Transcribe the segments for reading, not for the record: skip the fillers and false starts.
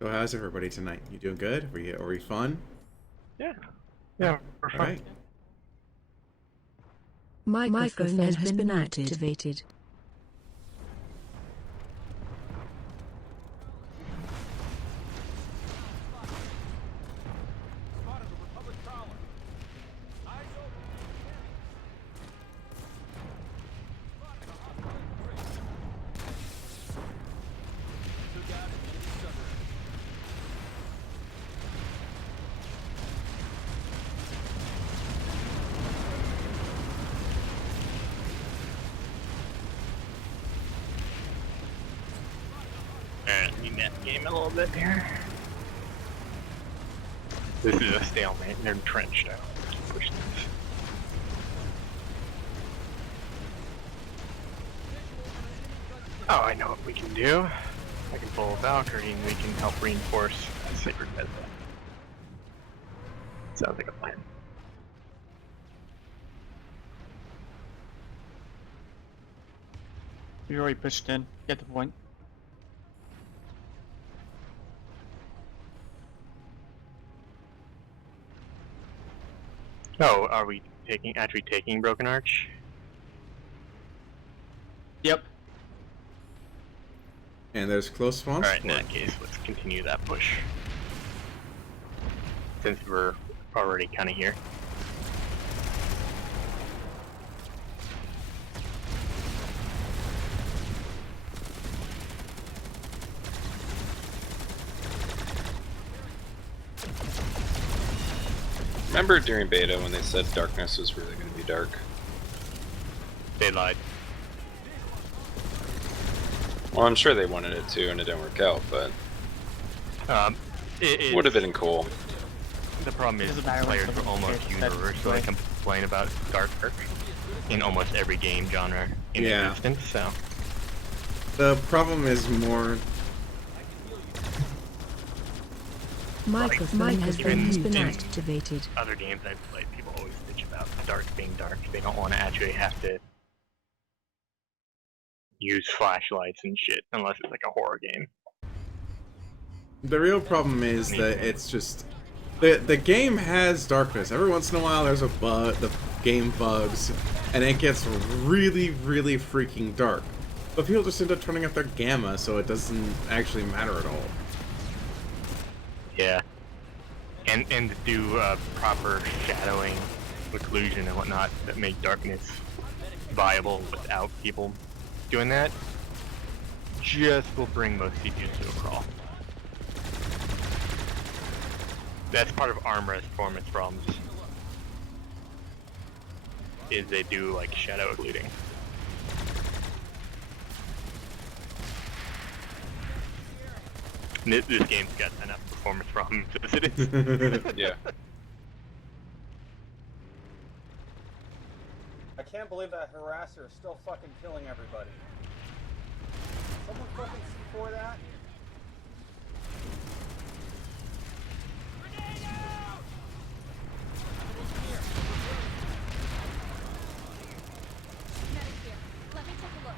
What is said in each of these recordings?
So how's everybody tonight? You doing good? Are we fun? Yeah. Yeah, we're All fine. right. Microphone has been activated. Alright, need that game a little bit here. This is a stalemate. They're entrenched out. Push this. Oh, I know what we can do. I can pull a Valkyrie and we can help reinforce the Sacred Mesa. Sounds like a plan. You already pushed in. Get the point. Oh, are we actually taking Broken Arch? Yep. And there's close spawns. Alright, in that case, let's continue that push. Since we're already kind of here. Remember during beta when they said darkness was really going to be dark? They lied. Well, I'm sure they wanted it to, and it didn't work out, but It would have been cool. The problem is There's a barrel players in will the almost case, universally that's complain about dark in almost every game genre in Yeah. existence, so The problem is more. Microphone has been in- activated. other games I've played, people always bitch about dark being dark. They don't want to actually have to use flashlights and shit unless it's like a horror game. The real problem is that it's just the game has darkness. Every once in a while, there's a bug. The game bugs, and it gets really, really freaking dark. But people just end up turning up their gamma, so it doesn't actually matter at all. Yeah. And to do proper shadowing, occlusion, and whatnot that make darkness viable without people doing that, just will bring most CPUs to a crawl. That's part of Armor's performance problems. Is they do like shadow occluding. This game's got enough performance problems as it is. Yeah. I can't believe that harasser is still fucking killing everybody. Someone fucking C4 that? Let me take a look.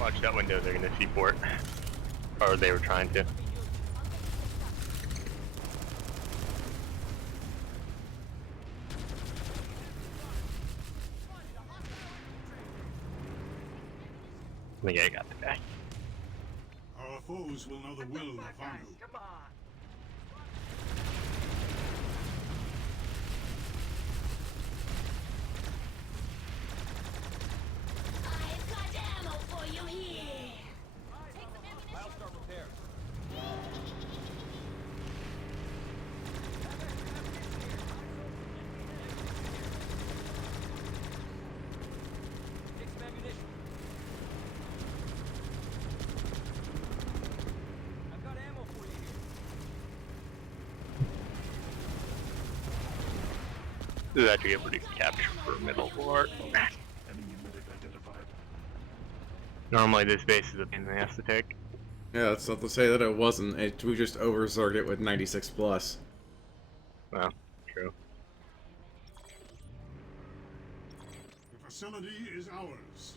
Watch that window, they're gonna C4 it. Or they were trying to. I think I got the guy. Our foes will know the will of Anu. I've got ammo for you here. Take some ammunition. I'll start repairs. Take some ammunition. I've got ammo for you here. This is actually a pretty good capture for middle war. Enemy unit identified. Normally this base is a pain in the ass to take. Yeah, that's not to say that it wasn't. We just overzerged it with 96 plus. Well, true. The facility is ours.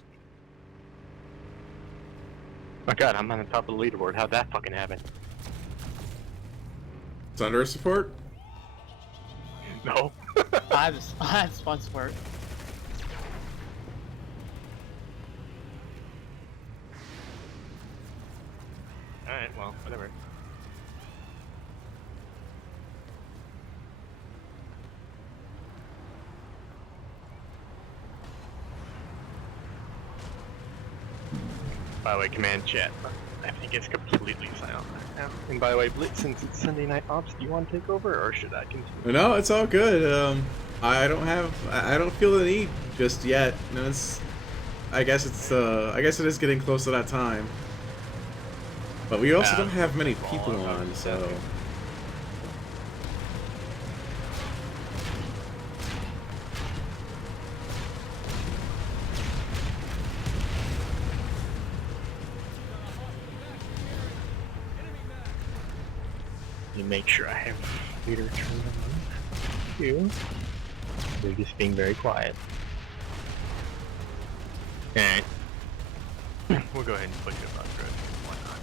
My god, I'm on the top of the leaderboard. How'd that fucking happen? It's under support? No. I have sponsor for it. Alright, well, whatever. By the way, command chat. I think it's completely silent now. And by the way, Blitz, since it's Sunday Night Ops, do you want to take over, or should I continue? No, it's all good. I don't feel the need just yet. No, I guess it is getting close to that time. But we also don't have many people on, so. Let me make sure I have leader turned on. You. They're just being very quiet. Alright. We'll go ahead and push it up through it. Why not?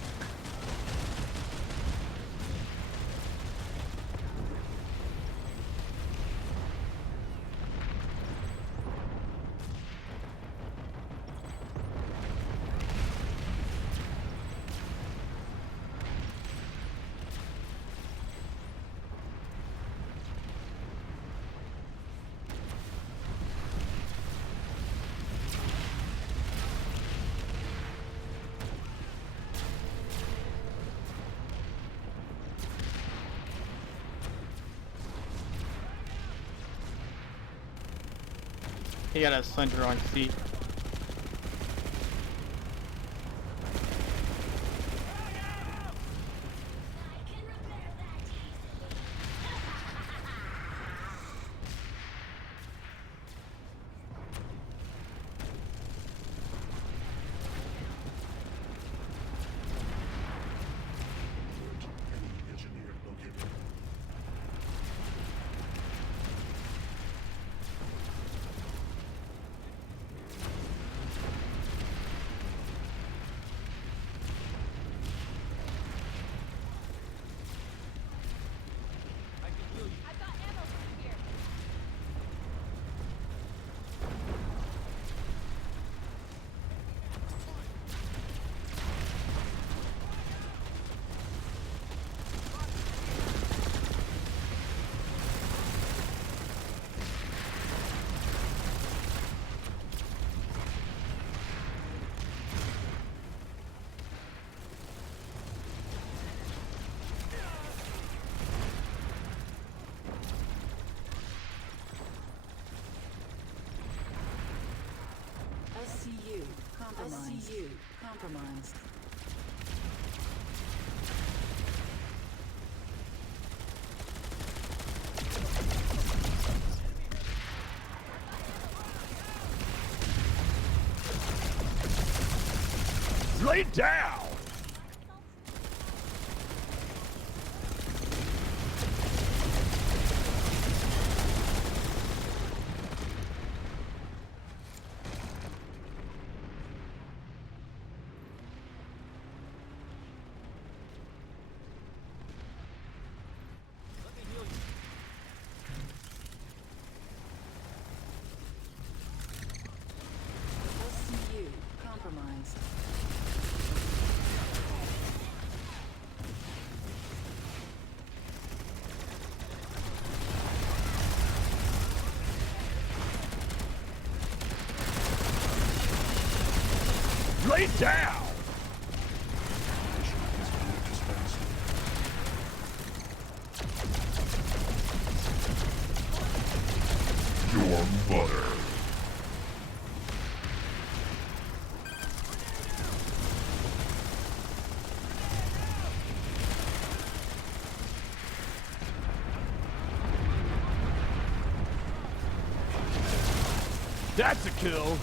He got a slender on C. Engineer located. SCU compromised. SCU compromised. Lay down! SCU compromised. Lay down! Your butter. That's a kill!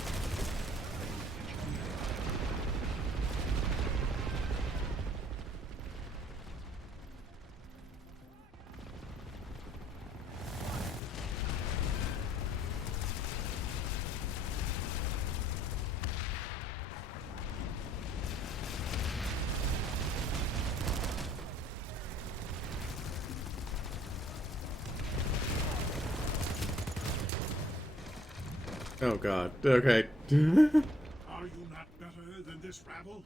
Oh god. Okay. Are you not better than this rabble?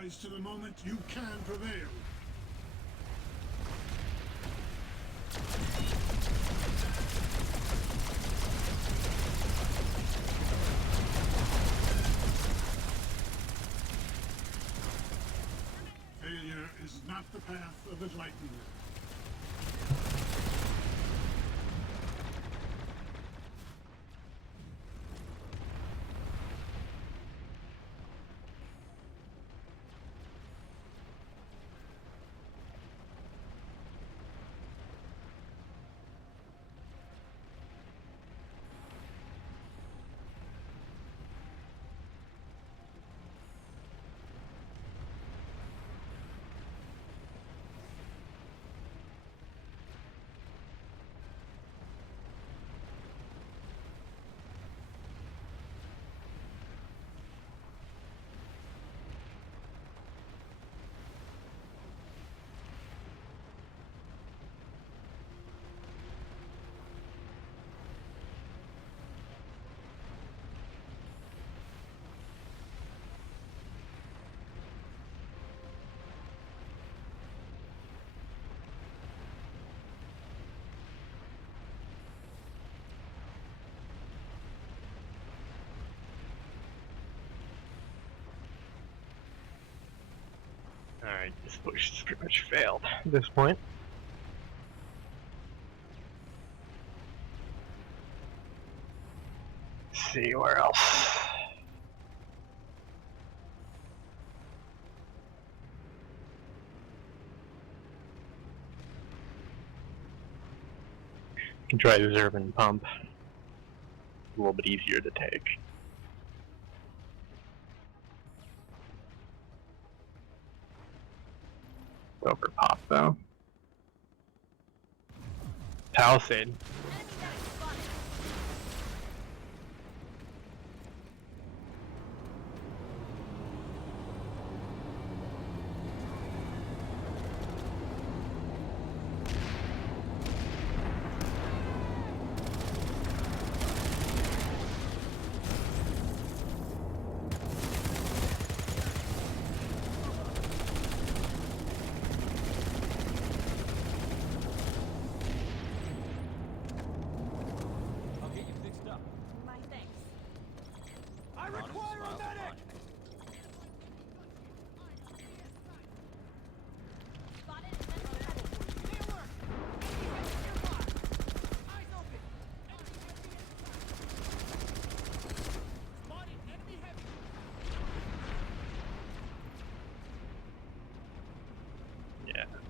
Rise to the moment you can prevail. Failure is not the path of enlightenment. Alright, this push has pretty much failed at this point. Let's see where else. Can try the Zervin pump. A little bit easier to take. Go for pop though. Palisade.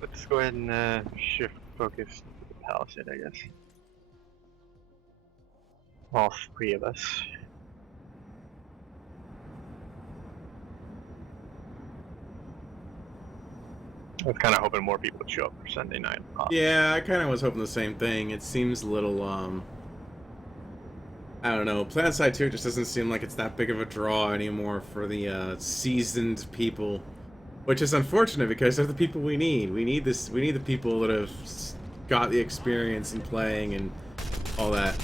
Let's go ahead and shift focus to the Palisade, I guess. All three of us. I was kind of hoping more people would show up for Sunday night. Yeah, I kind of was hoping the same thing. It seems a little, I don't know. Planetside 2 just doesn't seem like it's that big of a draw anymore for the seasoned people. Which is unfortunate because they're the people we need. We need this. We need the people that have got the experience in playing and all that.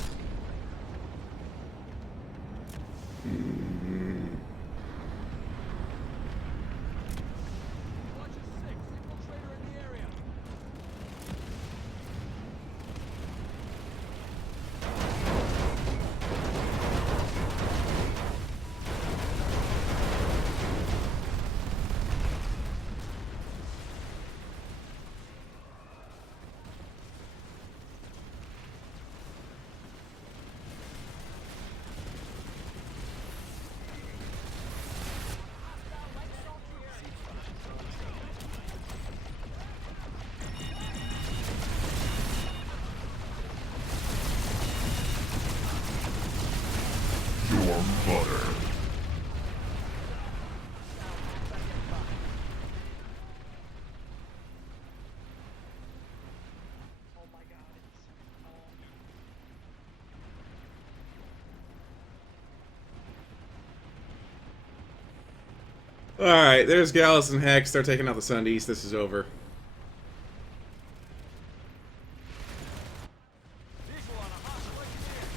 Alright, there's Gallus and Hex. They're taking out the Sundies. This is over.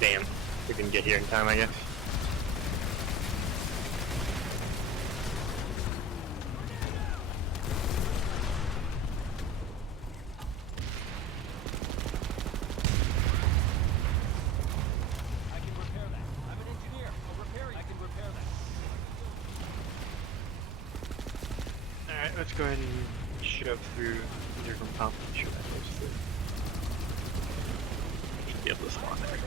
Damn. We didn't get here in time, I guess. Alright, let's go ahead and shove through the different pumps. Sure that goes through. Should be able to spawn there.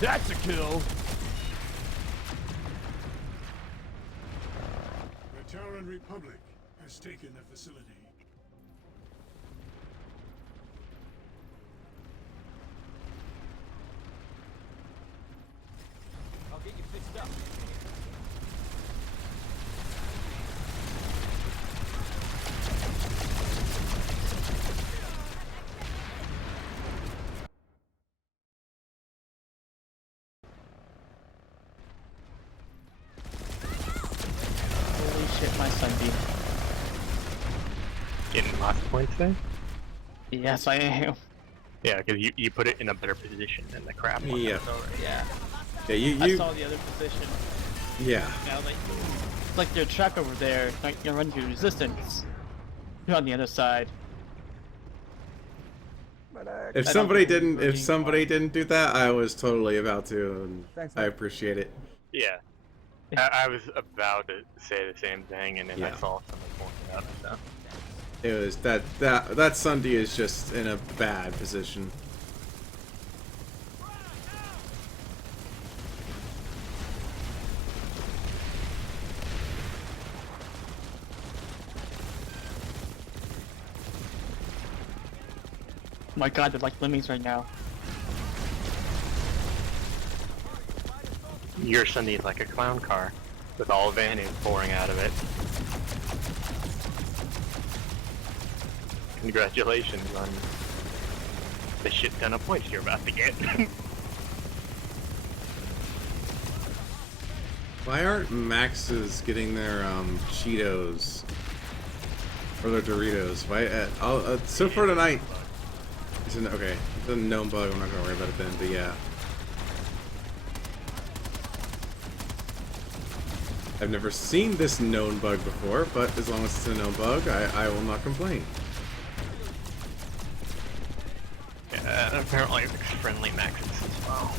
That's a kill. The Terran Republic has taken the facility. I'll get you fixed up. Holy shit, my Sunbeam. Getting lots of points there? Yes, I am. Yeah, because you put it in a better position than the crap one. Yeah. Yeah. Yeah, I you saw the other position. yeah. And I was like, it's like their truck over there. Like, you're running through resistance. You're on the other side. If I somebody don't think didn't do that, I was totally about to, and I appreciate it. Yeah. I was about to say the same thing, and then Yeah. I saw someone pointing out stuff. It was that Sunday is just in a bad position. My god, they're like lemmings right now. Your Sunday is like a clown car, with all vanity pouring out of it. Congratulations on the shit ton of points you're about to get. Why aren't Maxes getting their Cheetos or their Doritos? Why? So for tonight, okay. It's a known bug. I'm not gonna worry about it then. But yeah, I've never seen this known bug before. But as long as it's a known bug, I will not complain. Yeah, apparently it's friendly maxes as well.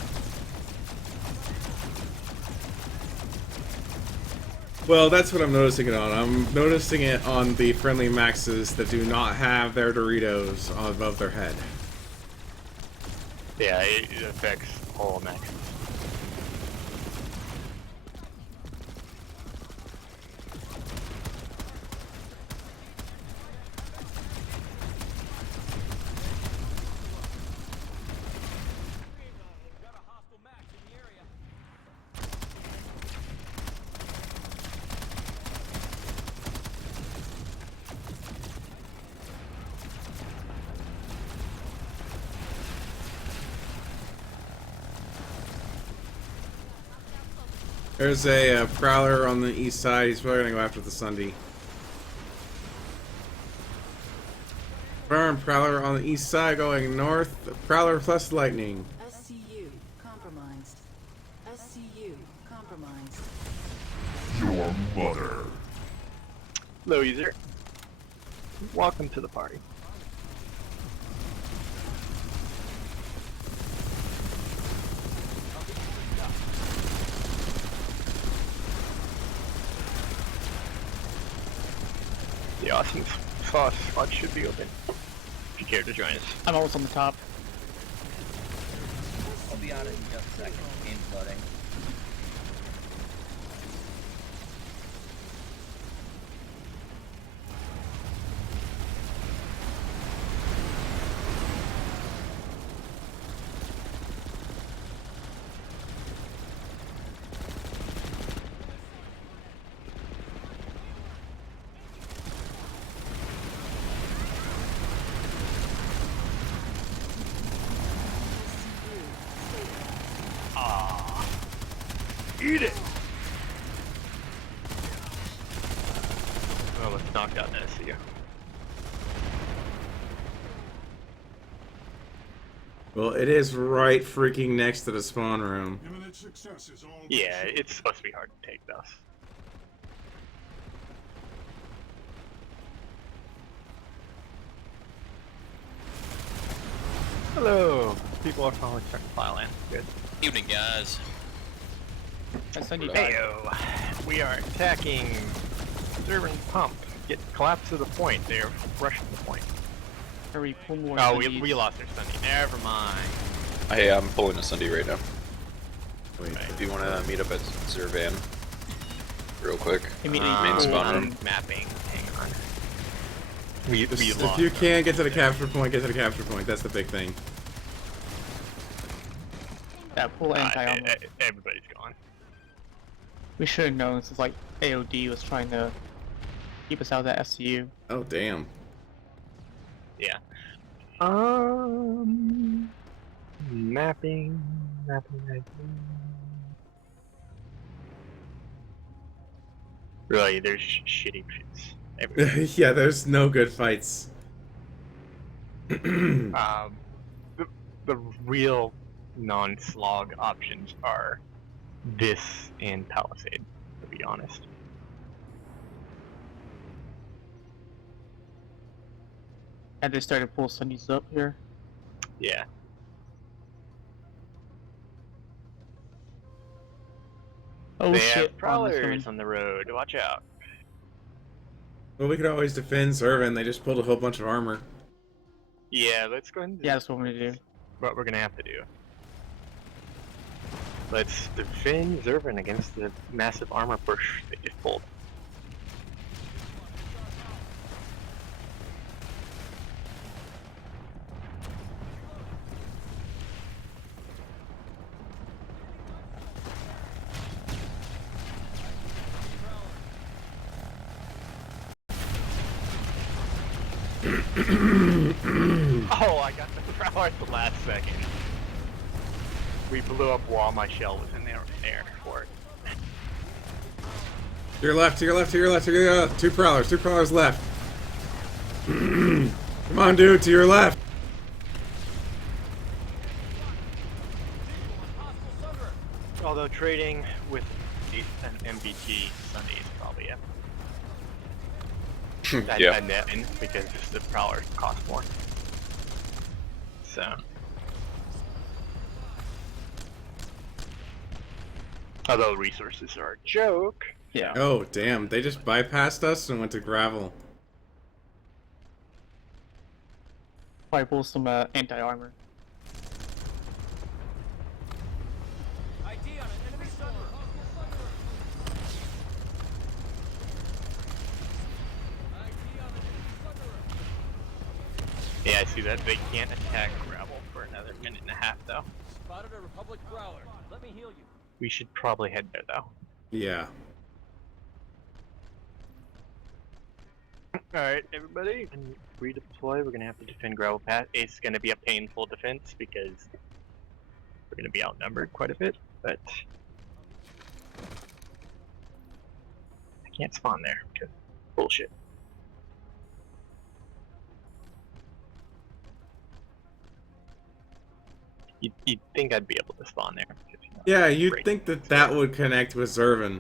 Well, that's what I'm noticing it on. I'm noticing it on the friendly Maxes that do not have their Doritos above their head. Yeah, it affects all maxes. There's a Prowler on the east side. He's probably gonna go after the Sunday. Burn Prowler on the east side going north. Prowler plus lightning. SCU compromised. SCU compromised. Your mother. Hello, user. Welcome to the party. The awesome sauce spot should be open. If you care to join us. I'm almost on the top. I'll be on it in just a second. Game's loading. Eat it! Well, let's knock out that SCU. Well, it is right freaking next to the spawn room. Imminent success is all. Yeah, it's supposed to be hard to take those. Hello! People are finally starting to file in. Good. Evening, guys. I send you Heyo! We are attacking Servant Pump. Get collapsed to the point. They are rushing the point. Hurry, pull more. Oh, Sundies. we lost their Sunday. Never mind. Hey, I'm pulling a Sunday right now. Wait, If you want to meet up at Zervan, real quick. Immediately Main pull spawn them. room. Mapping. Hang on. We if lost. you can't get to the capture point, get to the capture point. That's the big thing. Yeah, pull anti-armor. Everybody's gone. We should have known since like AOD was trying to keep us out of that SCU. Oh, damn. Yeah. Mapping. Really, there's shitty shits everywhere. Yeah, there's no good fights. The real non-slog options are this and Palisade, to be honest. And they started to pull Sundies up here. Yeah. Oh they shit! have Armor's prowlers coming. on the road. Watch out. Well, we could always defend Zervan. They just pulled a whole bunch of armor. Yeah, let's go into Yeah, that's what we're gonna do. what we're gonna have to do. Let's defend Zervan against the massive armor push they just pulled. Oh, I got the prowler at the last second. We blew up while my shell was in there for it. To your left, to your left, to your left, to your left. Two prowlers left. Come on, dude, to your left. Although trading with an MBT Sunday is probably Yeah. a net in because the prowlers cost more. So. Although resources are a joke. Yeah. Oh, damn. They just bypassed us and went to gravel. Probably pull some anti-armor. ID on an enemy sunderer. ID on an enemy sunderer. Yeah, I see that. They can't attack gravel for another minute and a half, though. Spotted a Republic prowler. Let me heal you. We should probably head there, though. Yeah. Alright, everybody, and redeploy. We're gonna have to defend gravel path. It's gonna be a painful defense because we're gonna be outnumbered quite a bit, but I can't spawn there because bullshit. You'd think I'd be able to spawn there. Because, you know, Yeah, you'd great. think that that would connect with Zervan.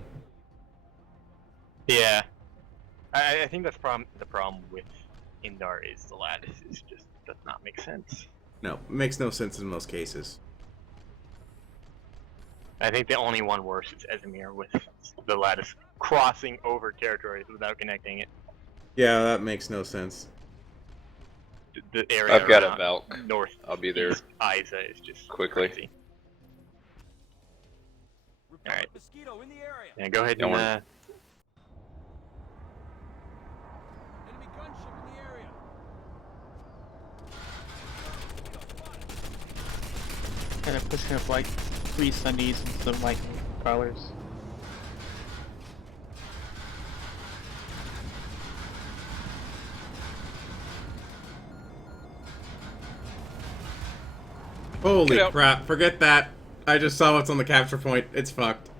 Yeah. I think that's the problem with Indar is the lattice is just does not make sense. No, makes no sense in most cases. I think the only one worse is Esamir with the lattice crossing over territories without connecting it. Yeah, that makes no sense. The area I've got a around Valk. north I'll be there Isa is just quickly. crazy. Repellent Alright. mosquito in the area. Yeah, go ahead Don't worry. and Enemy gunship in the area. Kind of pushing up like 3 Sundays and some like prowlers. Holy Get out. crap, forget that. I just saw what's on the capture point. It's fucked.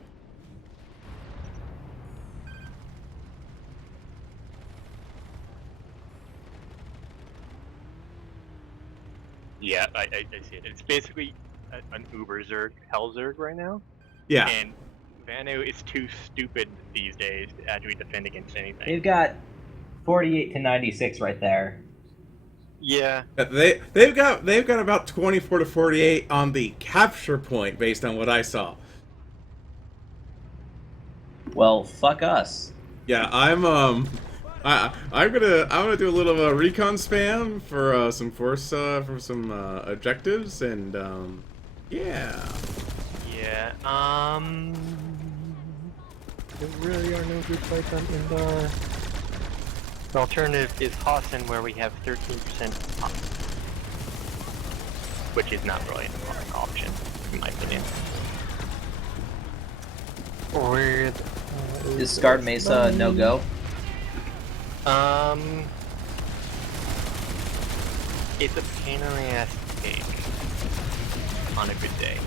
yeah, I see it. It's basically an Uber Zerg, Hell Zerg right now. Yeah. And Vanu is too stupid these days to actually defend against anything. They've got 48 to 96 right there. Yeah. They've got about 24 to 48 on the capture point based on what I saw. Well, fuck us. Yeah, I'm gonna do a little recon spam for some force for some objectives and yeah. Yeah. There really are no good fights on Indar. The alternative is Hassan, where we have 13% pop, which is not really an option, in my opinion. Or Is Scarred Mesa a no-go? It's a pain in the ass to take on a good day.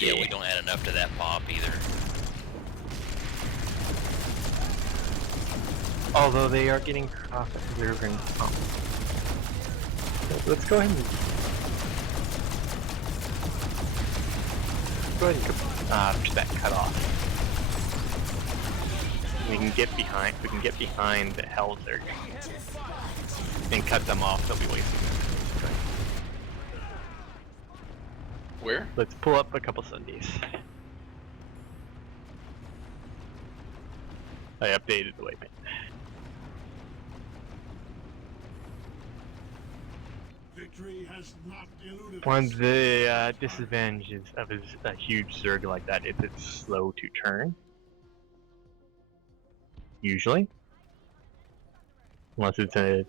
Yeah, we don't add enough to that pop either. Although they are getting off the river and pump. Let's go ahead and push that cut off. We can get behind. We can get behind the Hellzerg and cut them off. They'll be wasting. Where? Let's pull up a couple Sundays. I updated the waypoint. Victory has not eluded One us. of the disadvantages of a huge Zerg like that is it's slow to turn. Usually. Unless it's a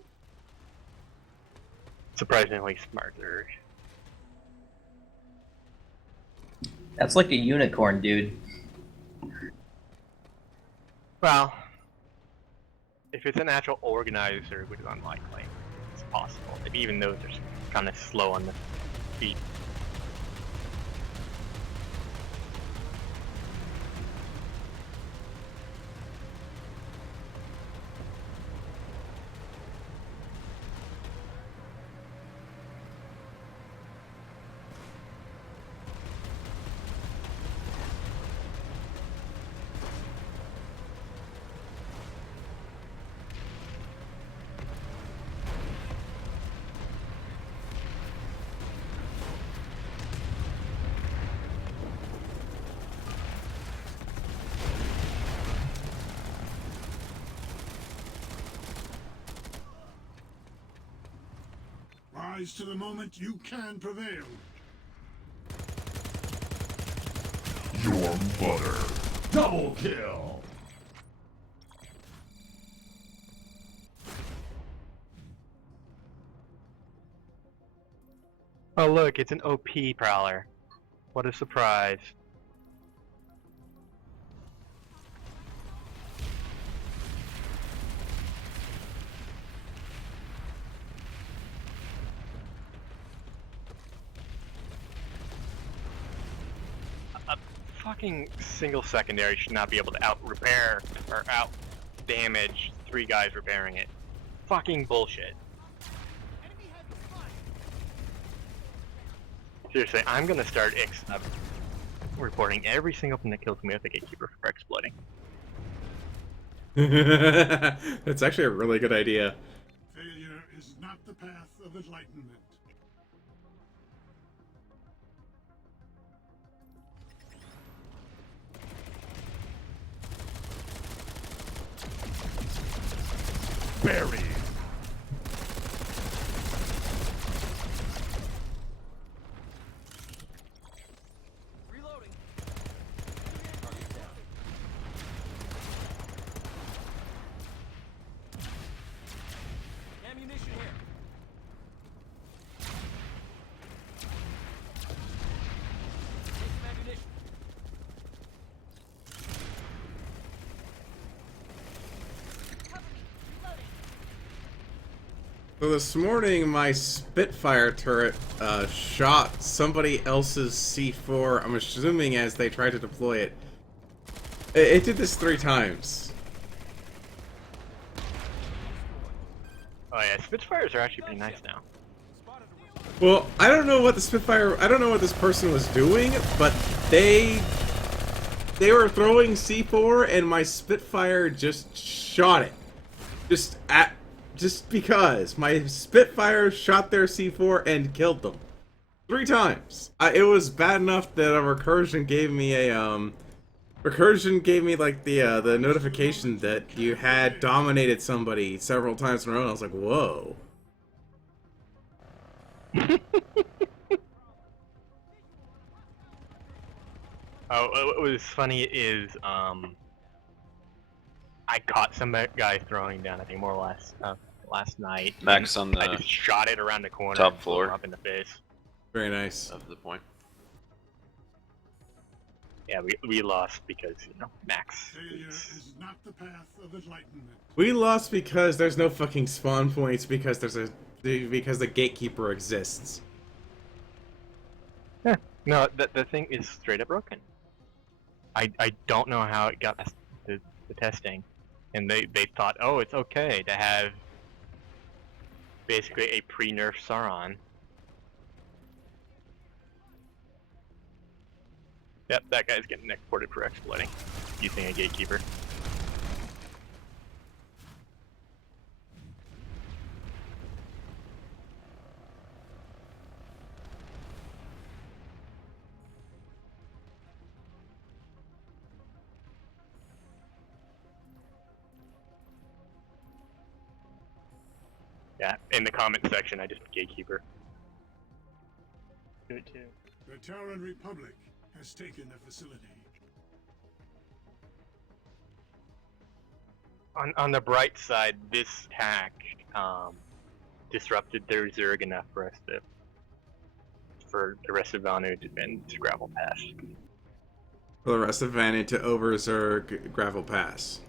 surprisingly smart Zerg. That's like a unicorn, dude. Well, if it's an actual organized Zerg, which is unlikely, it's possible. Even those are kind of slow on the feet. Rise to the moment you can prevail. Your butter. Double kill. Oh look, it's an OP Prowler. What a surprise. A fucking single secondary should not be able to out-repair or out-damage 3 guys repairing it. Fucking bullshit. Seriously, I'm gonna start reporting every single thing that kills me with the gatekeeper for exploiting. That's actually a really good idea. Failure is not the path of enlightenment. Buried. Reloading. Ammunition here. Take some ammunition. So this morning, my Spitfire turret shot somebody else's C4, I'm assuming as they tried to deploy it. It did this 3 times. Oh yeah, Spitfires are actually pretty nice now. Well, I don't know what the Spitfire, I don't know what this person was doing, but they were throwing C4 and my Spitfire just shot it. Just because my Spitfire shot their C4 and killed them 3 times. It was bad enough that a recursion gave me like the notification that you had dominated somebody several times in a row. And I was like, whoa. Oh, what was funny is I caught some guy throwing down, I think more or less last night. Max on the I just shot it around the corner. top floor. Up in the face. Very nice. Of the point. Yeah, we lost because, you know, Max. Failure is not the path of enlightenment. We lost because there's no fucking spawn points because because the gatekeeper exists. Yeah. No, the thing is straight up broken. I don't know how it got the testing, and they thought, oh, it's okay to have basically a pre-nerf Sauron. Yep, that guy's getting exported for exploiting, using a gatekeeper. Yeah, in the comment section, I just put gatekeeper. Do it too. The Terran Republic has taken the facility. On the bright side, this hack disrupted their Zerg enough for the rest of Vanu to bend to Gravel Pass. For the rest of Vanity to over Zerg Gravel Pass.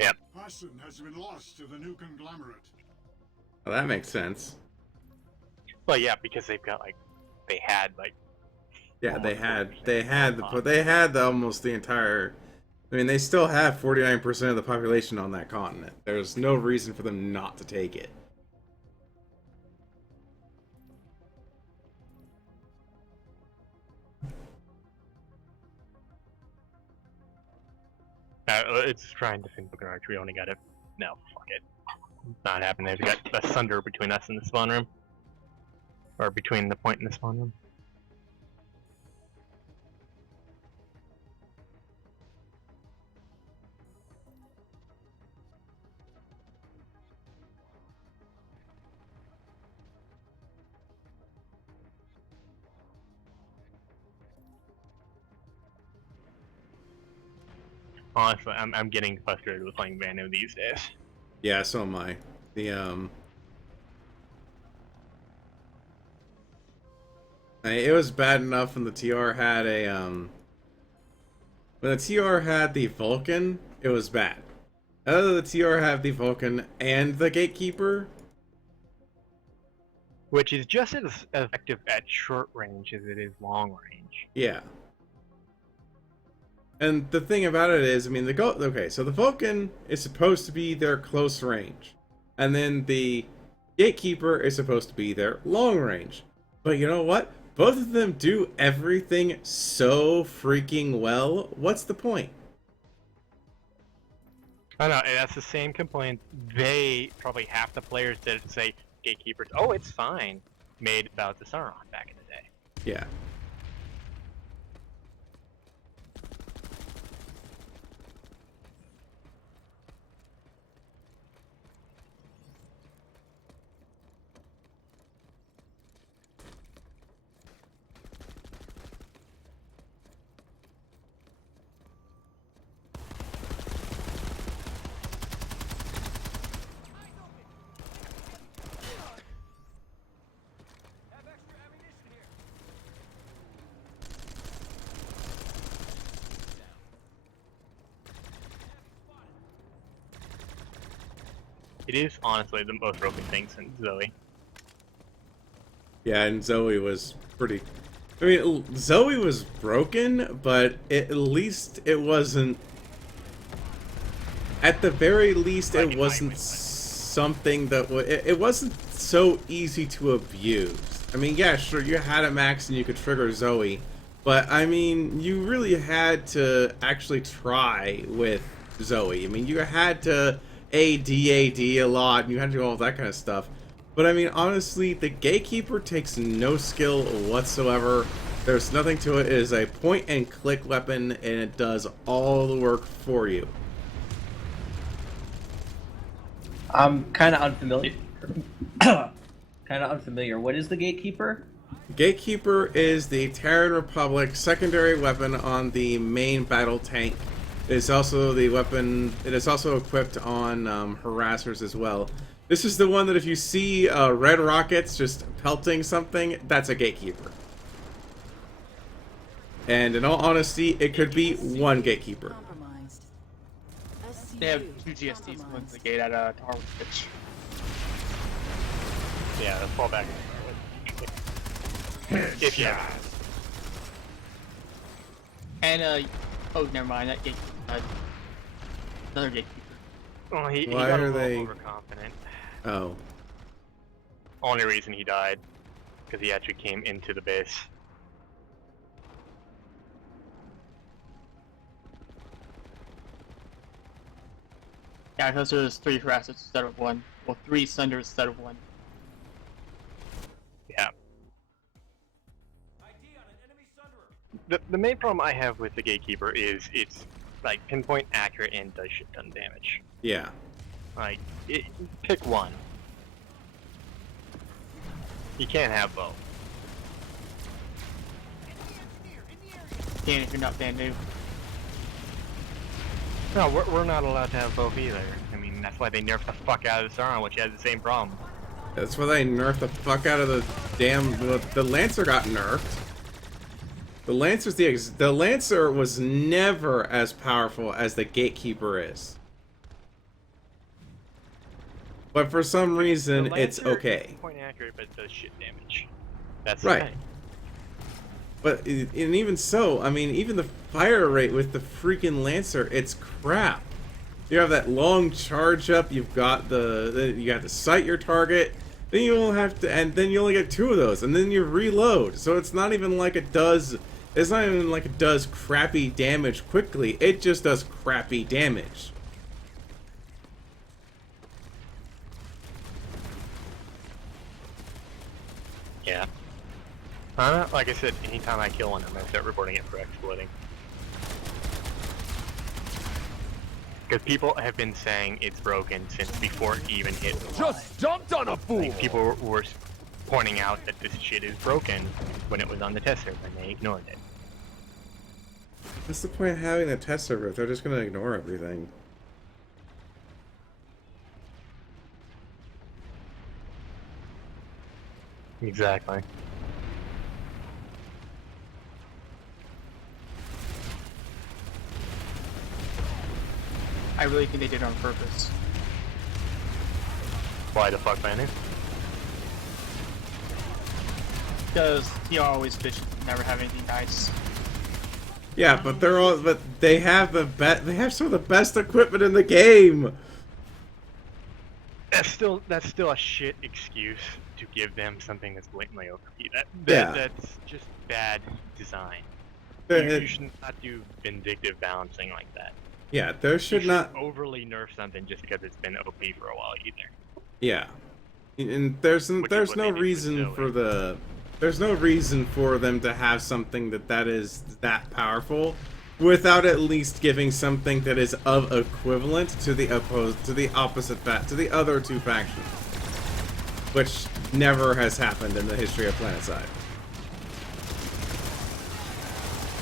Yep. Hassan has been lost to the new conglomerate. Well, that makes sense. Well, yeah, because they had Yeah, they had almost the entire. I mean, they still have 49% of the population on that continent. There's no reason for them not to take it. It's trying to think Arch. We only got it. No, fuck it. It's not happening. They've got a sunder between us and the spawn room. Or between the point and the spawn room. Honestly, I'm getting frustrated with playing Vanu these days. Yeah, so am I. It was bad enough when the TR had when the TR had the Vulcan, it was bad. The TR had the Vulcan and the Gatekeeper, which is just as effective at short range as it is long range. Yeah. And the thing about it is, I mean, so the Vulcan is supposed to be their close range, and then the Gatekeeper is supposed to be their long range. But you know what? Both of them do everything so freaking well. What's the point? I know, and that's the same complaint they, probably half the players that say Gatekeepers, oh, it's fine, made about the Sauron back in the day. Yeah. Have extra ammunition here. It is honestly the most broken thing since Zoe. Yeah, and Zoe was pretty... I mean, Zoe was broken, but at least it wasn't... At the very least, it wasn't something that... It wasn't so easy to abuse. I mean, yeah, sure, you had a max and you could trigger Zoe, but, I mean, you really had to actually try with Zoe. I mean, you had to AD a lot, and you had to do all that kind of stuff. But I mean, honestly, the Gatekeeper takes no skill whatsoever. There's nothing to it. It is a point-and-click weapon, and it does all the work for you. I'm kind of unfamiliar. What is the Gatekeeper? Gatekeeper is the Terran Republic secondary weapon on the main battle tank. It is also the weapon. It is also equipped on harassers as well. This is the one that if you see red rockets just pelting something, that's a Gatekeeper. And in all honesty, it could be one Gatekeeper. They have 2 GSTs going to the gate at Tower Pitch. Yeah, let's fall back. If you have it. And oh, never mind. That gate, another Gatekeeper. Well, he Why got a are little they... overconfident. Oh. Only reason he died, because he actually came into the base. Yeah, because there's 3 harassers instead of 1. Well, 3 Sunders instead of 1. Yeah. ID on an enemy sunderer. The main problem I have with the Gatekeeper is it's like pinpoint accurate and does shit ton damage. Yeah. Like, pick one. You can't have both. Can't if you're not that new. No, we're not allowed to have both either. I mean, that's why they nerfed the fuck out of the Sauron, which has the same problem. That's why they nerfed the fuck out of the damn... The Lancer got nerfed. The Lancer's the Lancer was never as powerful as the Gatekeeper is. But for some reason, The it's Lancer okay. is point accurate, but it does shit damage. That's Right. the thing. But and even so, I mean, even the fire rate with the freaking Lancer, it's crap. You have that long charge up. You've got you have to sight your target. Then you will have to, and then you only get 2 of those, and then you reload. So it's not even like it does. It's not even like it does crappy damage quickly. It just does crappy damage. Yeah. Like I said, anytime I kill one, I'm gonna start reporting it for exploiting. Because people have been saying it's broken since before it even hit. Just dumped on a fool! Like, people were pointing out that this shit is broken when it was on the test server, and they ignored it. What's the point of having a test server if they're just gonna ignore everything? Exactly. I really think they did it on purpose. Why the fuck, man? Because you're always fishing, never have anything nice. Yeah, but they have some of the best equipment in the game. That's still a shit excuse to give them something that's blatantly OP. Yeah. That's just bad design. There- You should not do vindictive balancing like that. Yeah, there You should shouldn't not. overly nerf something just because it's been OP for a while either. Yeah, and there's Which is no what they did with reason Zoe. for there's no reason for them to have something that is that powerful without at least giving something that is of equivalent to the other two factions, which never has happened in the history of Planetside.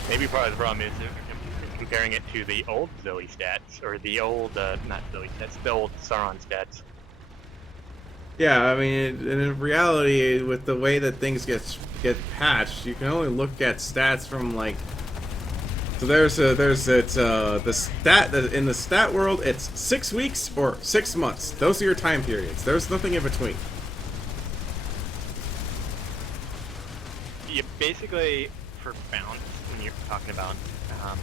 Maybe part of the problem is comparing it to the old Zoe stats, or the old, not Zoe stats, the old Sauron stats. Yeah, I mean, in reality, with the way that things get patched, you can only look at stats from like. So the stat in the stat world, it's 6 weeks or 6 months. Those are your time periods. There's nothing in between. You basically, for balance, when you're talking about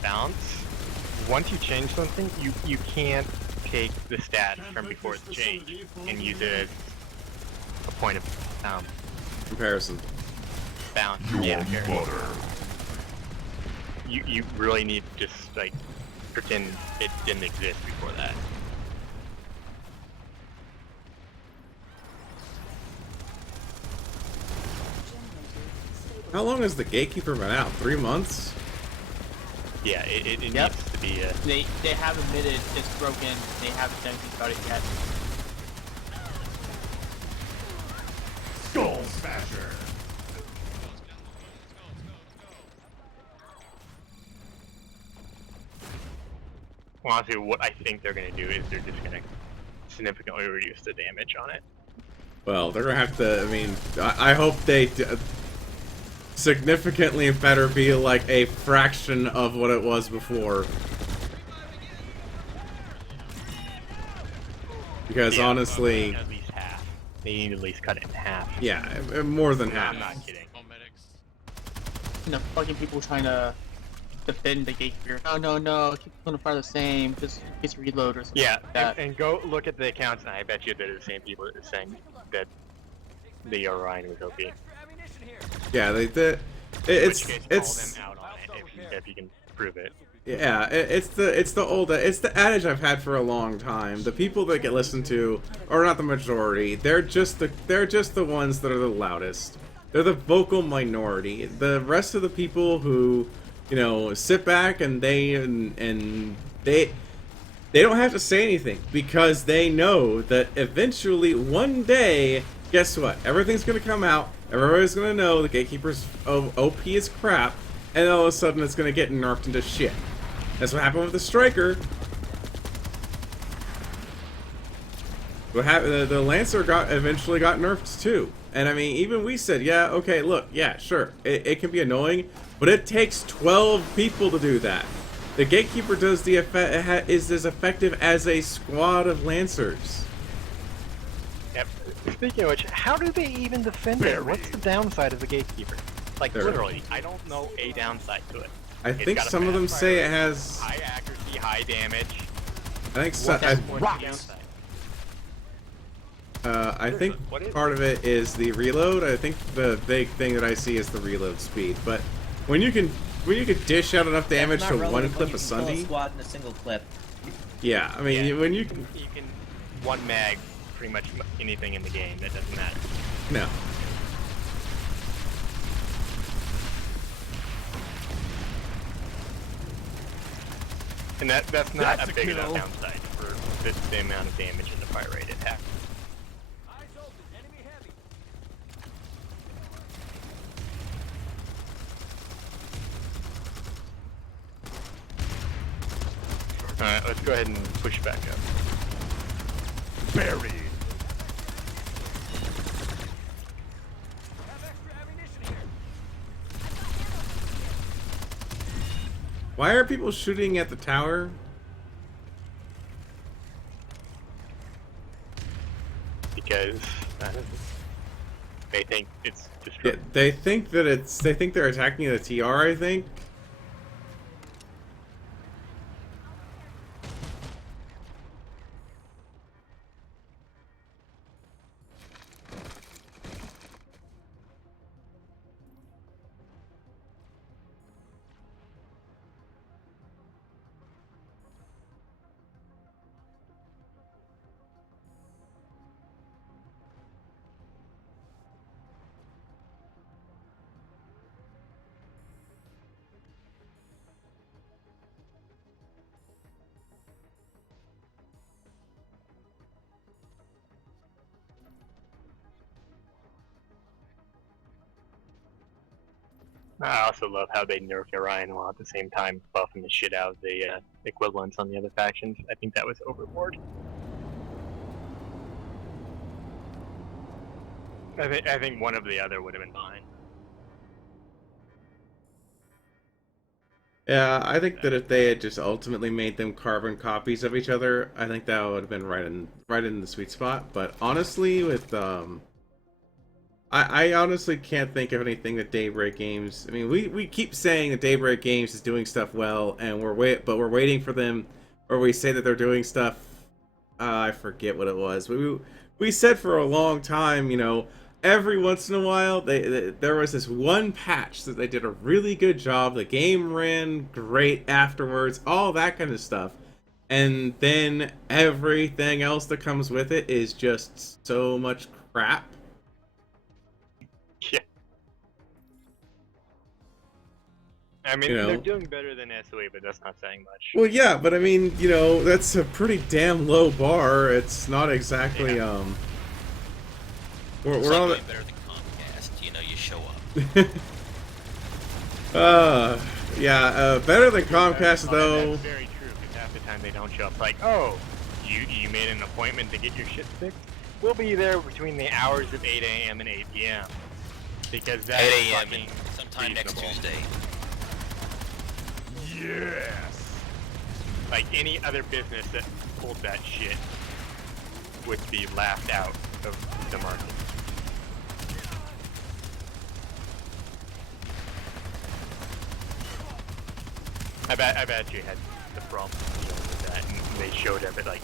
balance, once you change something, you can't take the stats from before the change and use it as a point of Comparison. balance. Yeah, you really need to just like pretend it didn't exist before that. How long has the Gatekeeper been out? 3 months? Yeah, it Yep. needs to be. They have admitted it's broken. They haven't done anything about it yet. Skull Smasher. Well, honestly, what I think they're going to do is they're just going to significantly reduce the damage on it. Well, they're gonna have to. I mean, I hope they significantly better be like a fraction of what it was before. Because Yeah, honestly, at least half. They need to at least cut it in half. yeah, more than half. I'm not kidding. Fucking people trying to defend the gatekeeper. No, keep going to fire the same. Just gets reload or something. Yeah, like that. and go look at the accounts, and I bet you they're the same people that are saying that the Orion was OP. Yeah, they did. In It's which case, it's call them out on it if you can prove it. yeah, it's the adage I've had for a long time. The people that get listened to are not the majority. They're just the ones that are the loudest. They're the vocal minority. The rest of the people who, you know, sit back and they don't have to say anything because they know that eventually one day, guess what? Everything's gonna come out. Everybody's gonna know the Gatekeeper's OP is crap, and all of a sudden it's gonna get nerfed into shit. That's what happened with the Striker. What happened? The Lancer eventually got nerfed too. And I mean, even we said, yeah, okay, look, yeah, sure, it can be annoying, but it takes 12 people to do that. The Gatekeeper is as effective as a squad of Lancers. Yep. Speaking of which, how do they even defend it? What's the downside of the Gatekeeper? Like, There. literally, I don't know a downside to it. I It's think got a some of them fast say fire it has. high accuracy, high damage. I think so, What's the downside? I think What is part of it is the reload. I think the big thing that I see is the reload speed. But when you can dish out enough damage That's to not one relevant clip when a you can kill a Sunday, squad in a single clip. yeah. I mean, Yeah, when you you can one mag pretty much anything in the game. That doesn't matter. no. And that's not That's a a big enough kill. downside for the amount of damage and the fire rate it has. Eyes open, enemy heavy. Alright, let's go ahead and push back up. Buried. Have extra ammunition here. Why are people shooting at the tower? Because they think it's Yeah, destroyed. they think that it's. They think they're attacking the TR. I think. I also love how they nerfed Orion while at the same time buffing the shit out of the equivalents on the other factions. I think that was overboard. I think one of the other would have been fine. Yeah, I think that if they had just ultimately made them carbon copies of each other, I think that would have been right in the sweet spot. But honestly, with I honestly can't think of anything that Daybreak Games. I mean, we keep saying that Daybreak Games is doing stuff well, and we're waiting for them, or we say that they're doing stuff. I forget what it was. We said for a long time, you know, every once in a while there was this one patch that they did a really good job. The game ran great afterwards, all that kind of stuff, and then everything else that comes with it is just so much crap. Yeah. I mean, You know. they're doing better than SOE, but that's not saying much. Well, yeah, but I mean, you know, that's a pretty damn low bar. It's not exactly, It's we're like on way better than Comcast. You know, you show up. Better than Comcast, though. That's very true, because half the time they don't show up. Like, oh, you made an appointment to get your shit fixed? We'll be there between the hours of 8 a.m. and 8 p.m. Because that's 8 a.m. fucking and sometime next reasonable. Tuesday. Yes! Like, any other business that pulled that shit would be laughed out of the market. I bet you had the problem with that, and they showed up at like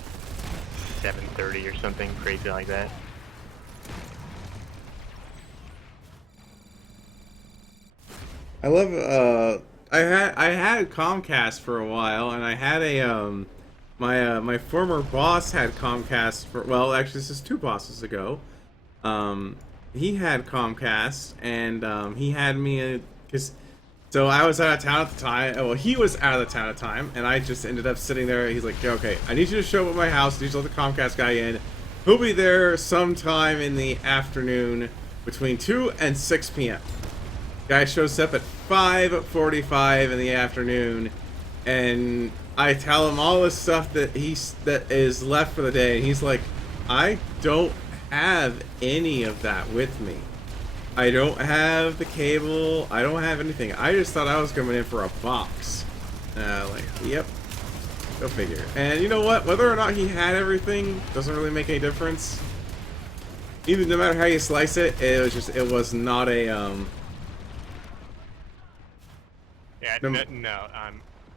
7:30 or something crazy like that. I love, I had Comcast for a while, and I had a, my former boss had Comcast for, well, actually, this is 2 bosses ago. He had Comcast, and, he had me, so I was out of town at the time. Well, he was out of the town at the time, and I just ended up sitting there. He's like, okay, I need you to show up at my house. I need you to let the Comcast guy in. He'll be there sometime in the afternoon between 2 and 6 p.m. Guy shows up at 5:45 in the afternoon, and I tell him all this stuff that that is left for the day, and he's like, I don't have any of that with me. I don't have the cable. I don't have anything. I just thought I was coming in for a box. Like, yep. Go figure. And you know what? Whether or not he had everything doesn't really make any difference. Even no matter how you slice it, it was not a Yeah,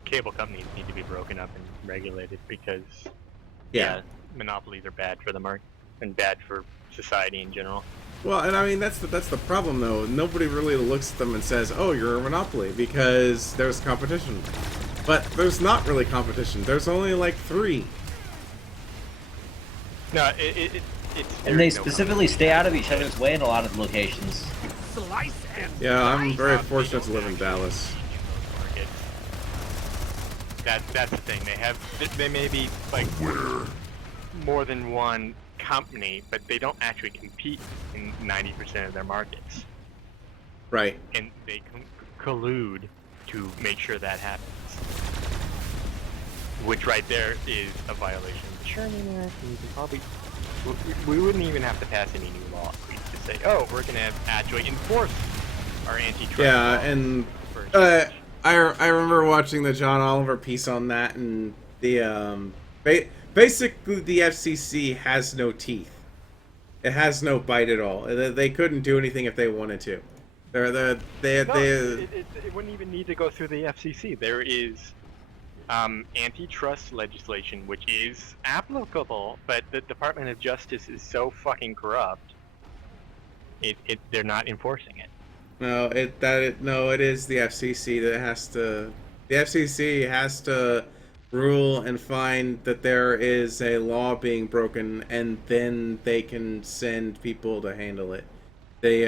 cable companies need to be broken up and regulated because monopolies are bad for the market and bad for society in general. Well, and I mean that's the problem though. Nobody really looks at them and says, "Oh, you're a monopoly," because there's competition. But there's not really competition. There's only like 3. No, And they specifically stay out of each other's way in a lot of locations. Yeah, I'm very fortunate to live in Dallas. That's the thing. They may be like more than one company, but they don't actually compete in 90% of their markets. Right. And they collude to make sure that happens. Which right there is a violation of the Sherman Act. And you can probably we wouldn't even have to pass any new law. We could just say, oh, we're going to actually enforce our antitrust law. And I remember watching the John Oliver piece on that, and the basically the FCC has no teeth. It has no bite at all. They couldn't do anything if they wanted to. It wouldn't even need to go through the FCC. There is antitrust legislation which is applicable, but the Department of Justice is so fucking corrupt. They're not enforcing it. No, it is the FCC that has to. The FCC has to rule and find that there is a law being broken, and then they can send people to handle it. The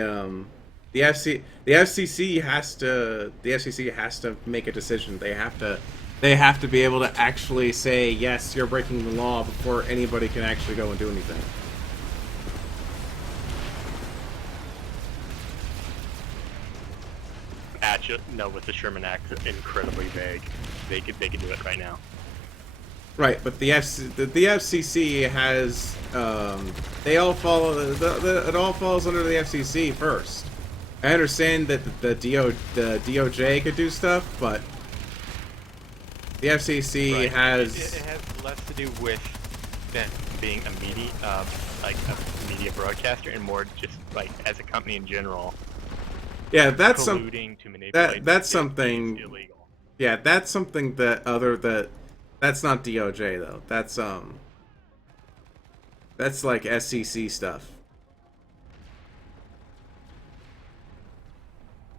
FCC has to make a decision. They have to be able to actually say, yes, you're breaking the law before anybody can actually go and do anything. no, with the Sherman Act, it's incredibly vague. They could do it right now. Right, but the FCC has they all follow it all falls under the FCC first. I understand that the DOJ could do stuff, but the FCC Right. has It has less to do with them being a media like a media broadcaster and more just like as a company in general. Yeah, that's colluding to manipulate that's is something illegal. Yeah, that's something that's not DOJ though. That's like SEC stuff.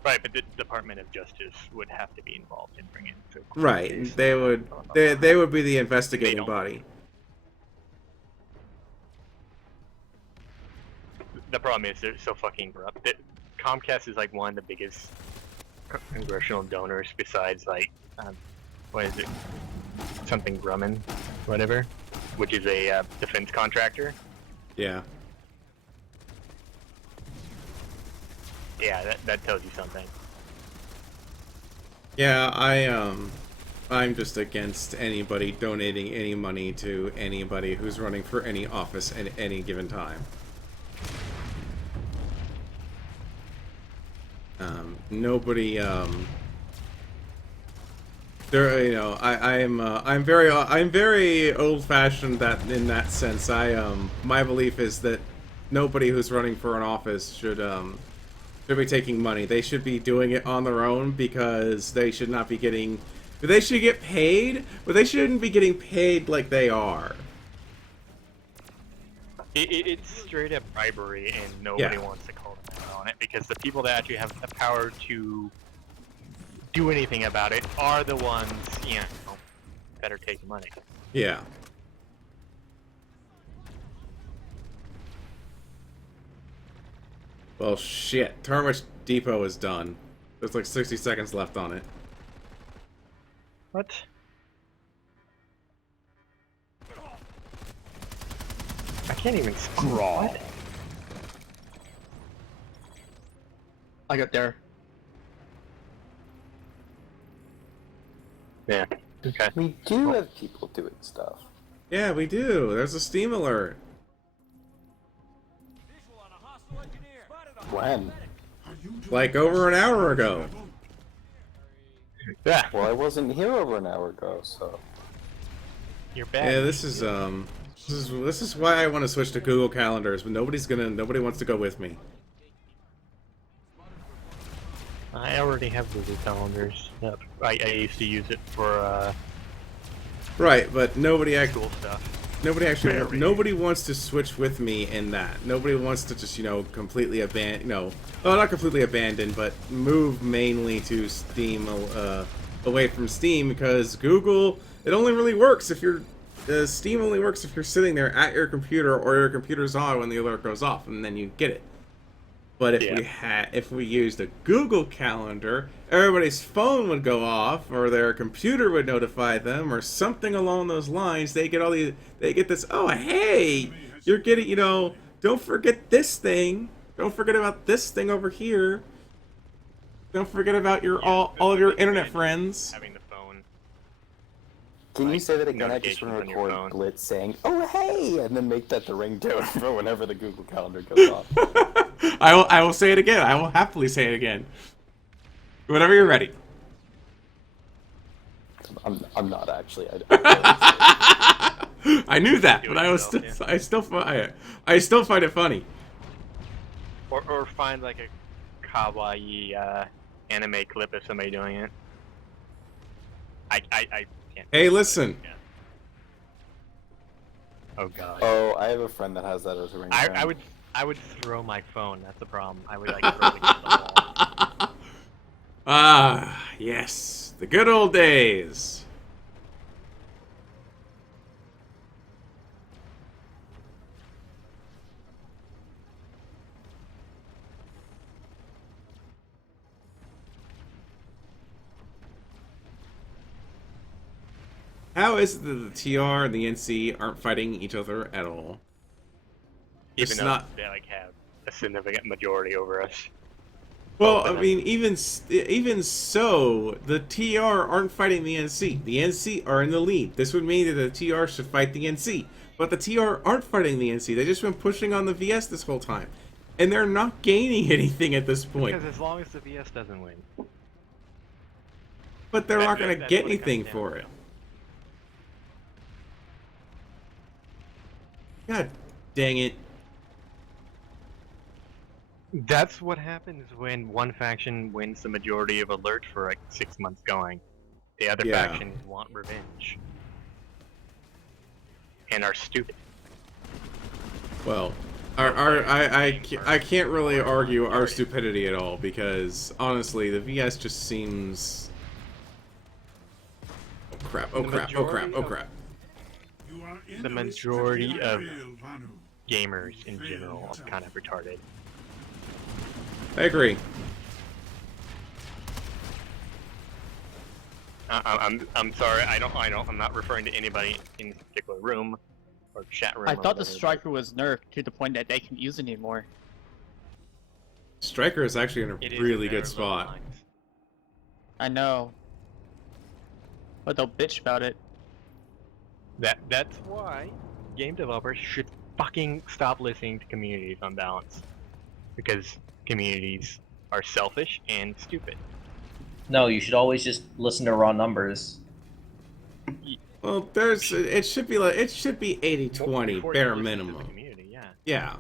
Right, but the Department of Justice would have to be involved in bringing it to a court Right. case. They would be the investigating body. The problem is they're so fucking corrupt. Comcast is like one of the biggest congressional donors besides like what is it? Something Grumman, whatever, which is a defense contractor. Yeah. Yeah, that tells you something. Yeah, I'm just against anybody donating any money to anybody who's running for any office at any given time. Nobody, there, you know, I'm very old-fashioned in that sense. My belief is that nobody who's running for an office should be taking money. They should be doing it on their own because they should not be getting. They should get paid, but they shouldn't be getting paid like they are. It's straight up bribery, and nobody wants to call them out on it because the people that actually have the power to do anything about it are the ones, you know, that are taking money. Yeah. Well, shit. Terminus Depot is done. There's like 60 seconds left on it. What? I can't even scroll. What? I got there. Yeah. Okay. We do have people doing stuff. Yeah, we do. There's a Steam alert. When? Like over an hour ago. Yeah. Well, I wasn't here over an hour ago, so. You're back. Yeah, this is why I want to switch to Google Calendars, but nobody wants to go with me. I already have Google Calendars. Yep. I used to use it for Right, but nobody cool stuff. Nobody wants to switch with me in that. Nobody wants to just, completely abandon, well, not completely abandon, but move mainly to Steam, away from Steam, because Google, it only really works if you're, Steam only works if you're sitting there at your computer or your computer's on when the alert goes off, and then you get it. But if we used a Google Calendar, everybody's phone would go off, or their computer would notify them, or something along those lines. They get this. Oh, hey, you're getting. Don't forget this thing. Don't forget about this thing over here. Don't forget about all of your internet friends. Having the phone. Can you say that again? I just want to record Blitz saying, "Oh, hey," and then make that the ringtone for whenever the Google Calendar goes off. I will say it again. I will happily say it again. Whenever you're ready. I'm not actually. I knew that, but I still find it funny. Or find like a kawaii anime clip of somebody doing it. I can't. Hey, listen. Oh god. Oh, I have a friend that has that as a ringtone. I would throw my phone. That's the problem. I would like throw it against the wall. Ah, yes, the good old days. How is it that the TR and the NC aren't fighting each other at all? Even though they like have a significant majority over us. Well, I mean, even so, the TR aren't fighting the NC. The NC are in the lead. This would mean that the TR should fight the NC. But the TR aren't fighting the NC. They've just been pushing on the VS this whole time. And they're not gaining anything at this point. Because as long as the VS doesn't win. But they're not going to get anything for it. God dang it. That's what happens when one faction wins the majority of alert for like 6 months going. The other factions want revenge. And are stupid. Well, I can't really argue our stupidity at all, because honestly, the VS just seems... Oh crap, oh crap, oh crap, oh crap. The majority of gamers in general are kind of retarded. I agree. I'm sorry. I'm not referring to anybody in this particular room or chat room. I thought the striker was nerfed to the point that they can't use it anymore. Striker is actually in a really good spot. I know, but they'll bitch about it. That's why game developers should fucking stop listening to communities on balance, because communities are selfish and stupid. No, you should always just listen to raw numbers. Well, it should be 80-20 bare minimum. Yeah.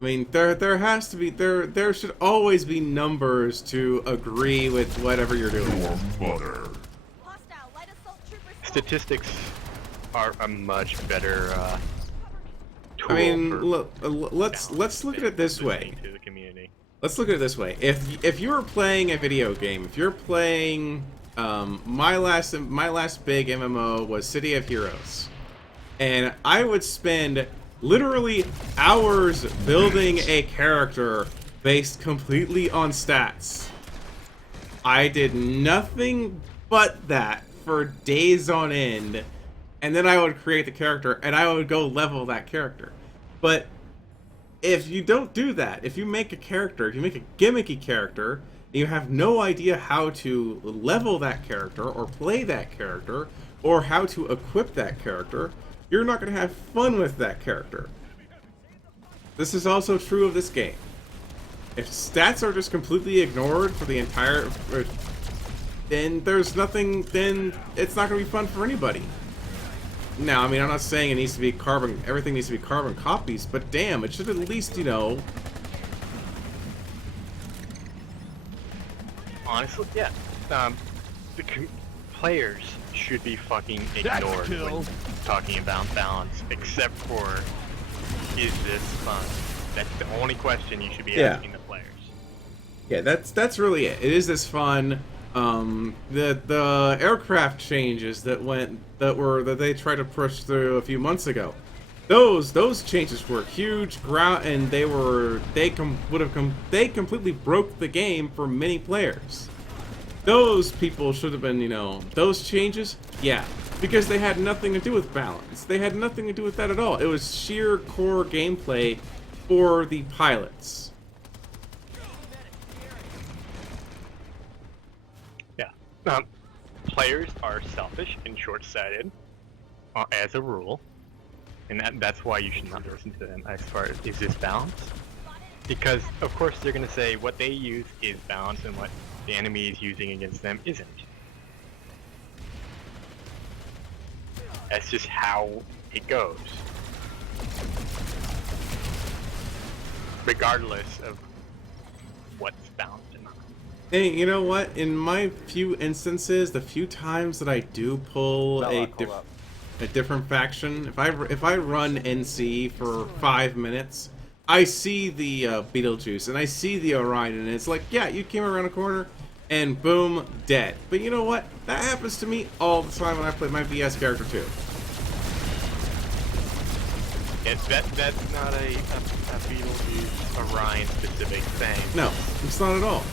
I mean, there has to be there should always be numbers to agree with whatever you're doing. Statistics are a much better tool. I mean, let's look at it this way. Let's look at it this way. If you're playing a video game, if you're playing my last big MMO was City of Heroes, and I would spend literally hours building a character based completely on stats. I did nothing but that for days on end, and then I would create the character and I would go level that character. But if you don't do that, if you make a character, if you make a gimmicky character, and you have no idea how to level that character, or play that character, or how to equip that character, you're not going to have fun with that character. This is also true of this game. If stats are just completely ignored for the entire... then there's nothing... then it's not going to be fun for anybody. Now, I mean, I'm not saying it needs to be everything needs to be carbon copies, but damn, it should at least, you know... Honestly, yeah. The players should be fucking ignored when talking about balance, except for, is this fun? That's the only question you should be asking the players. Yeah, that's really it. Is this fun? The aircraft changes that they tried to push through a few months ago. Those changes were huge, and they completely broke the game for many players. Those people should have been, you know, those changes, yeah, because they had nothing to do with balance. They had nothing to do with that at all. It was sheer core gameplay for the pilots. Players are selfish and short-sighted, as a rule, and that's why you should not listen to them as far as, is this balance? Because, of course, they're going to say what they use is balance and what the enemy is using against them isn't. That's just how it goes. Regardless of what's balanced or not. Hey, you know what? In my few instances, the few times that I do pull a different faction, if I run NC for 5 minutes, I see the Beetlejuice and I see the Orion, and it's like, yeah, you came around a corner, and boom, dead. But you know what? That happens to me all the time when I play my VS character too. That's not a Beetlejuice Orion specific thing. No, it's not at all.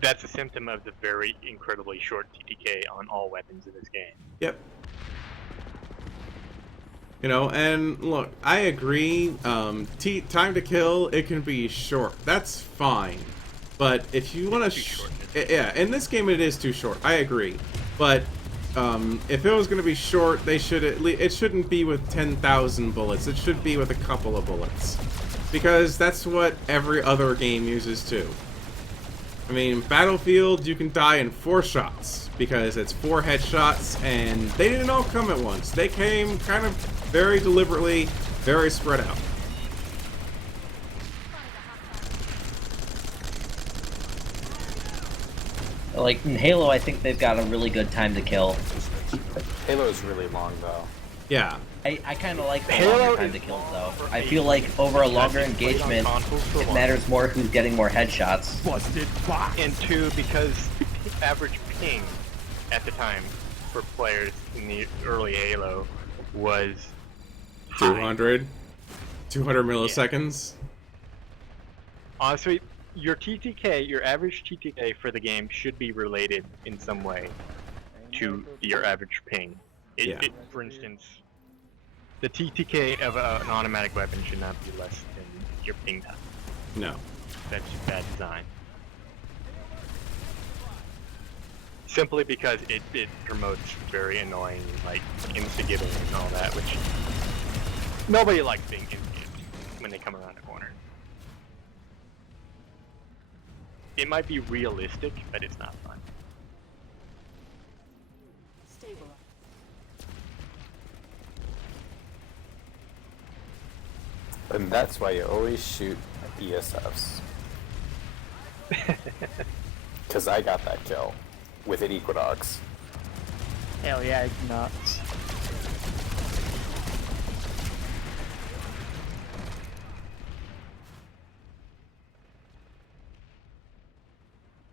That's a symptom of the very incredibly short TTK on all weapons in this game. Yep. You know, and look, I agree, time to kill, it can be short. That's fine. But if you want to... Yeah, in this game it is too short. I agree. But if it was going to be short, they should it shouldn't be with 10,000 bullets. It should be with a couple of bullets. Because that's what every other game uses too. I mean, Battlefield, you can die in 4 shots. Because it's 4 headshots, and they didn't all come at once. They came kind of very deliberately, very spread out. Like, in Halo, I think they've got a really good time to kill. Halo is really long, though. Yeah. I kind of like the longer time to kill, though. I feel like over a longer engagement, it matters more who's getting more headshots. Busted box. And 2, because the average ping at the time for players in the early Halo was 200 milliseconds. Yeah. Honestly, your average TTK for the game should be related in some way to your average ping. For instance, the TTK of an automatic weapon should not be less than your ping time. No. That's just bad design. Simply because it promotes very annoying, like, insta-giving and all that, which nobody likes being insta-given when they come around a corner. It might be realistic, but it's not fun. Stabilize. And that's why you always shoot ESFs. Because I got that kill with an Equinox. Hell yeah, Equinox.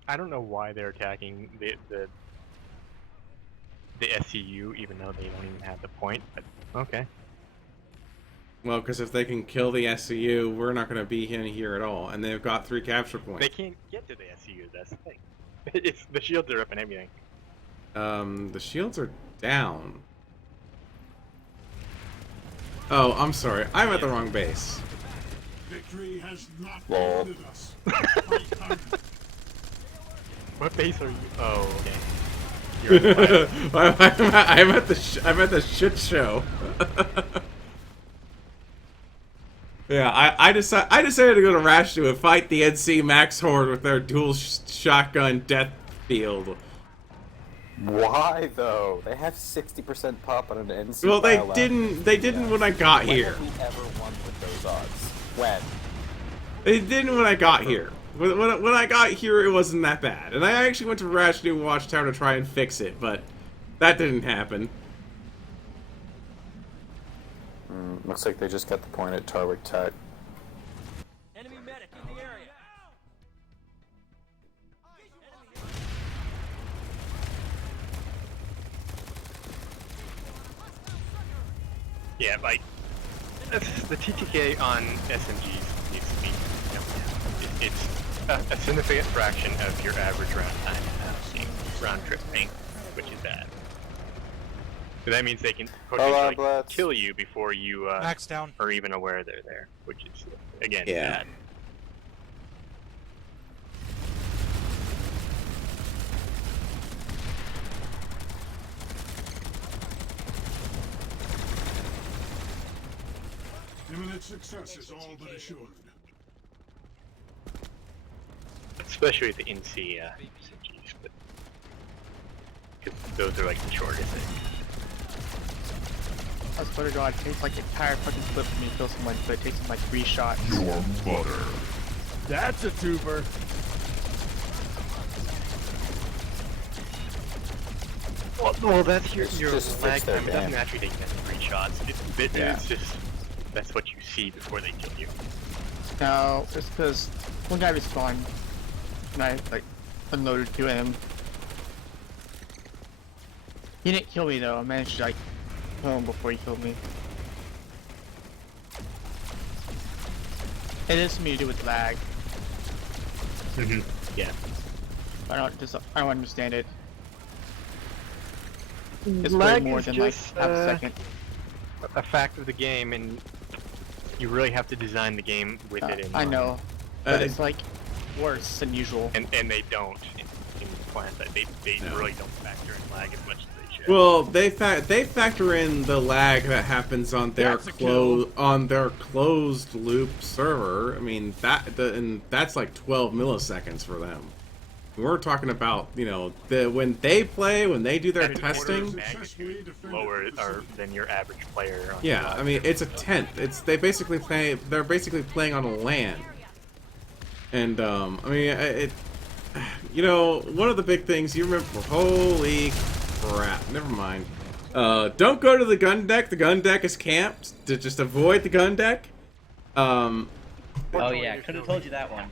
I don't know why they're attacking the SCU, even though they don't even have the point, but okay. Well, because if they can kill the SCU, we're not going to be in here at all, and they've got 3 capture points. They can't get to the SCU, that's the thing. The shields are up and everything. The shields are down. Oh, I'm sorry. I'm at the wrong base. Victory has not Lol. eluded us. What base are you? Oh, okay. You're at the fire. I'm at the shit show. Yeah, I decided to go to Rashtu and fight the NC Max Horde with their dual shotgun death field. Why though? They have 60% pop on an NC. Well, they file didn't. They didn't when I got here. When have we ever won with those odds? When? They didn't when I got here. When I got here, it wasn't that bad. And I actually went to Rashtu Watchtower to try and fix it, but that didn't happen. Looks like they just got the point at Tarwick Tech. Enemy medic in the area. Yeah, like, the TTK on SMGs needs to be, you know, it's a significant fraction of your average round time, round trip ping, which is bad. So that means they can potentially kill you before you Max down. are even aware they're there, which is, again, Yeah. bad. Imminent success is all but assured. Especially the NC SMGs, but because those are like the shortest. I swear to God, it takes like an entire fucking clip for me to kill someone, but it takes them like 3 shots. Your mother. That's a twofer. Well, that's your just lag fix their time. It doesn't game. actually take that 3 shots. It's just that's what you see before they kill you. No, it's because one guy respawned and I like unloaded to him. He didn't kill me though. I managed to like kill him before he killed me. It is something to do with lag. Yeah. I don't understand it. It's way Lag more is than just, like half a second. a fact of the game, and you really have to design the game with it in mind. I know, but it's like worse than usual. And they don't in Planetside. They really don't factor in lag as much as they should. Well, they factor in the lag that happens on their closed loop server. I mean and that's like 12 milliseconds for them. We're talking about, you know, when they do their testing. Magnitude lower than your average player. Yeah, I mean it's a tenth. They're basically playing on a LAN. And I mean you know, one of the big things you remember. Holy crap! Never mind. Don't go to the gun deck. The gun deck is camped. To just avoid the gun deck. Oh yeah, could have told you that one.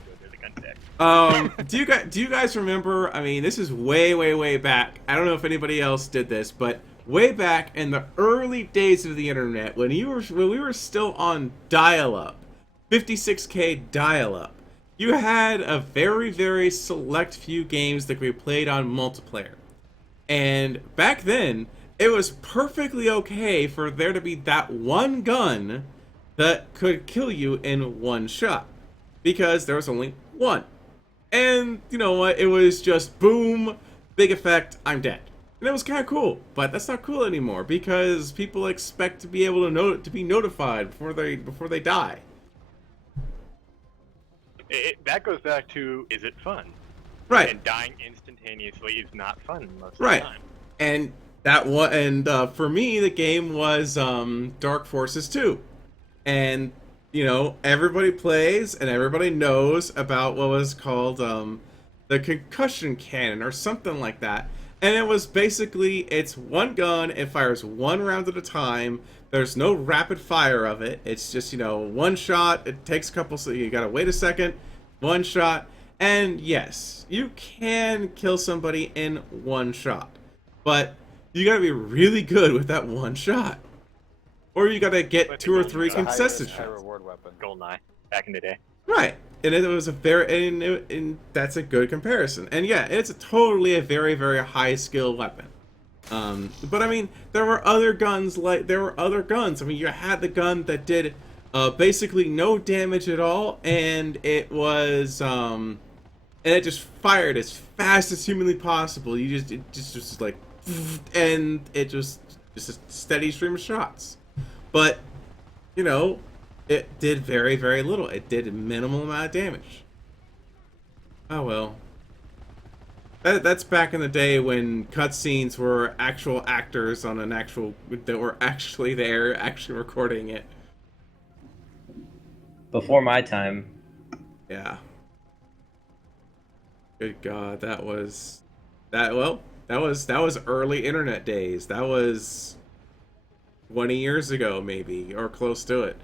Do you guys remember? I mean, this is way back. I don't know if anybody else did this, but way back in the early days of the internet, when we were still on dial-up, 56K dial-up, you had a very select few games that we played on multiplayer, and back then it was perfectly okay for there to be that one gun that could kill you in one shot, because there was only one. And, you know what, it was just boom, big effect, I'm dead. And it was kind of cool, but that's not cool anymore, because people expect to be able to be notified before they die. That goes back to, is it fun? Right. And dying instantaneously is not fun most of right. the time. And for me, the game was Dark Forces 2. And you know, everybody plays and everybody knows about what was called the concussion cannon or something like that. And it was basically, it's one gun, it fires one round at a time. There's no rapid fire of it. It's just, you know, one shot. It takes a couple, so you gotta wait a second. One shot. And yes, you can kill somebody in one shot. But you gotta be really good with that one shot. Or you gotta get 2 or 3 contested shots. GoldenEye, back in the day. Right, and it was a and that's a good comparison. And yeah, it's totally a very high skill weapon. But I mean, there were other guns. I mean, you had the gun that did basically no damage at all, and it was and it just fired as fast as humanly possible. It just like, and it just a steady stream of shots. But, you know, it did very little. It did a minimal amount of damage. Oh well. That's back in the day when cutscenes were actual actors on that were actually there, actually recording it. Before my time. Yeah. Good God, that was early internet days. That was 20 years ago, maybe, or close to it.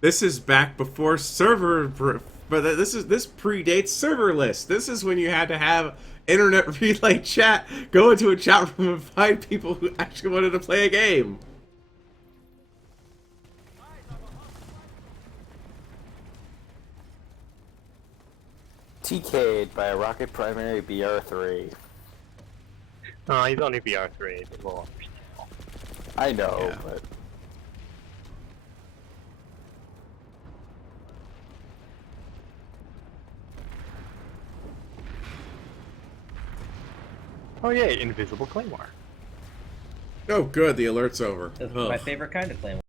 This is back before but this predates serverless. This is when you had to have internet relay chat, go into a chat room and find people who actually wanted to play a game. TK'd by a rocket primary BR3. Oh, he's only BR3, it's a little understandable. I know, Yeah. but... Oh yeah, Invisible Claymore. Oh good, the alert's over. That's Ugh. my favorite kind of claymore.